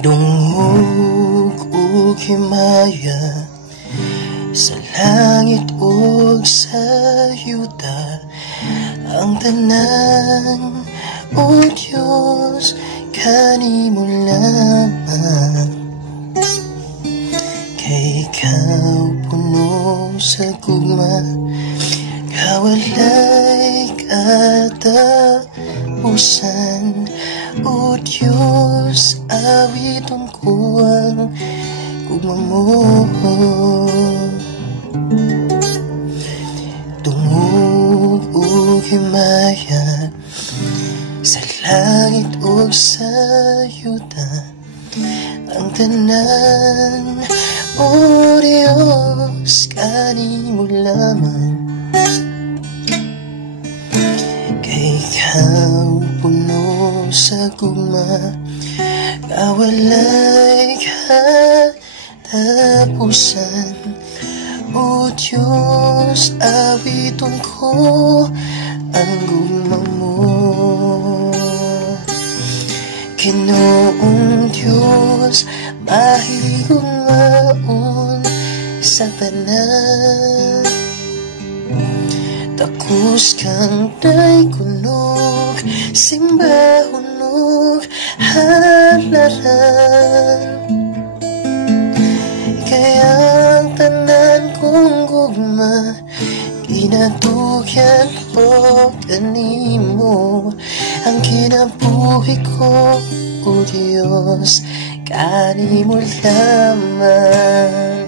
Dungog ug himaya sa langit ug sa yuta, ang tanan o Diyos kanimo lamang. Kay ikaw puno sa gugma, kawalay katapusan. O Diyos, awiton ko ang gugma mo. Tungog ug himaya sa langit ug sa yuta, ang tanan o Diyos kanimo lamang. Kay ikaw puno sa gugma, kawalay katapusan. O Diyos, awiton ko ang gugma mo. Ginoong Diyos, mahigong maun sa tanan. Takus kang day kunog, simbahunog, halaran. Kaya ang tanan kong gugma, ginatugyan ko kanimo. Ang kinabuhi ko, o Diyos, kanimo lamang.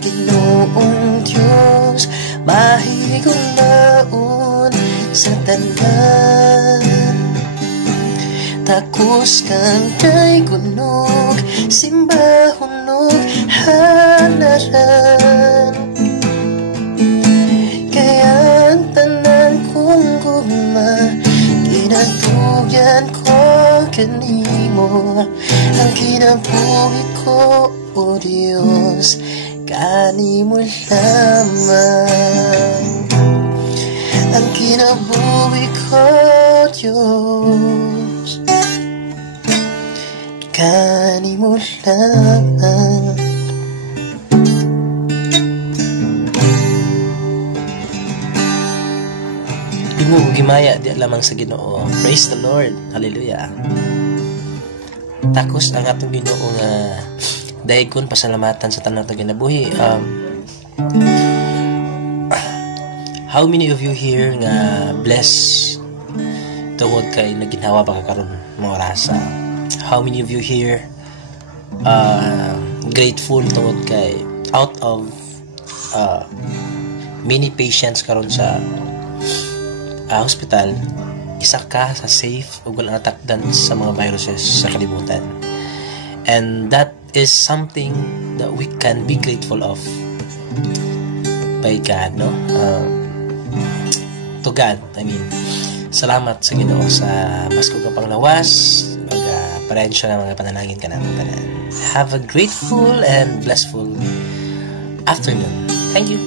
Ginoong Diyos, mahigong maun sa tanan. Takus kang kay gunog, simbahunog, halaran. Kaya ang tanan kong gugma, ginatugyan ko kanimo. Ang kinabuhi ko, o Diyos, kanimo lamang. Ang kinabuhi ko, Diyos, kanimo lamang. Dungog ug himaya di lamang sa Ginoo. Praise the Lord. Hallelujah. Takos ang atong Ginoo nga dahigon pasalamatan sa tanang ginabuhi. How many of you here nga blessed tungod kay naginhawa ba ka karon mga orasa? How many of you here grateful tungod kay out of many patients karon sa hospital, isa ka sa safe ug wala natakdan sa mga viruses sa kalibutan. And that is something that we can be grateful of by God, no? To God, I mean, salamat sa Ginoo sa mas kong panglawas, parensya ng mga panalangin ka namin tanan. Have a grateful and blissful afternoon. Thank you.